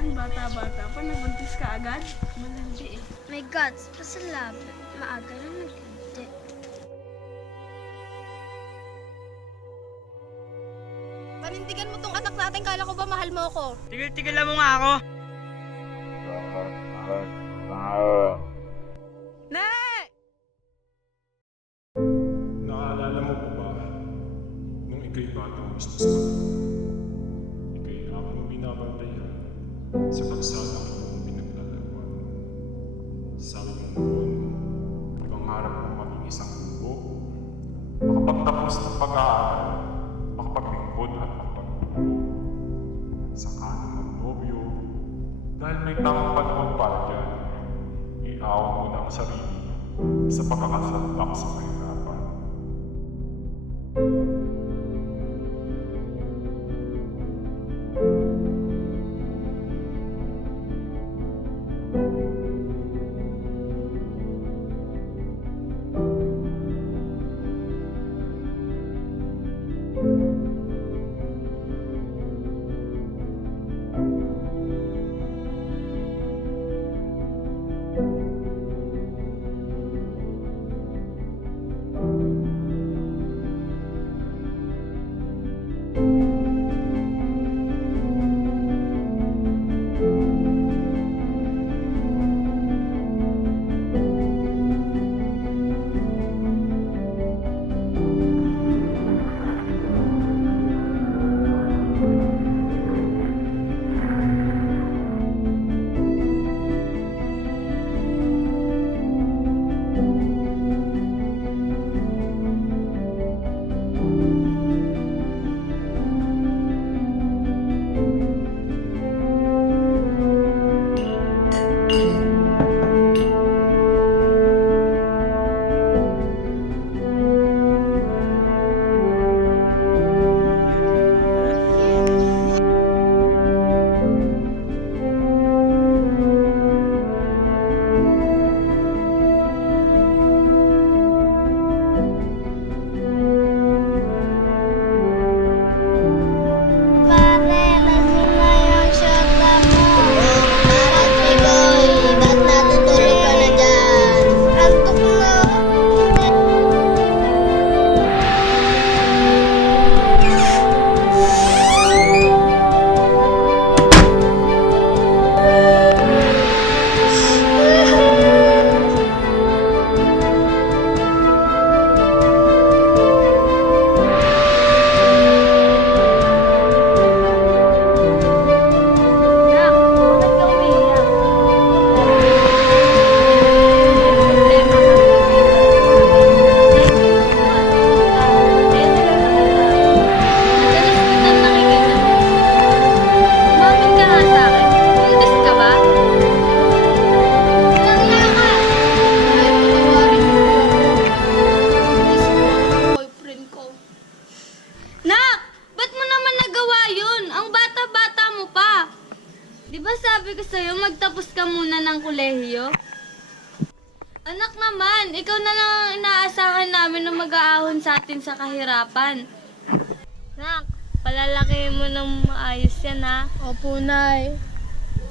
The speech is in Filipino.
naman, bata-bata pa, nabuntis ka agad. Malandi eh. My God, pasalab. Maaga na nag-hindi. Panindigan mo tong anak natin, kala ko ba mahal mo ako? Tigil-tigilan mo nga ako. Naalala mo pa ba nung ika'y batang gusto sa akin? Ika'y aking binabantayan sa kalsada kong pinaglalaruan. Sabi mo noon, pangarap mo maging isang guro, makapagtapos ng pag-aaral, makapaglingkod at magpagpuro. Saka nung magnobyo, dahil may tamang panahon para dyan, iawan mo na ang sarili sa pagkakasalpak sa kahirapan. Pare, lasing na yung shota mo. Parang Trigoy, ba't natutulog ka na dyan? Antok na. Nak, bakit ka umiiyak? Umamin ka nga sa akin. Buntis ka ba? Walang iya ka. Ay, patawarin mo ako. Buntis ko ang boyfriend ko. Nak! Ba't mo naman nagawa yun? Ang bata-bata mo pa. Di ba sabi ko sa'yo magtapos ka muna ng kolehiyo? Anak naman, ikaw na lang ang inaasahan namin na mag-aahon sa atin sa kahirapan. Nak, palalaki mo ng maayos yan ha. Opo, Nay.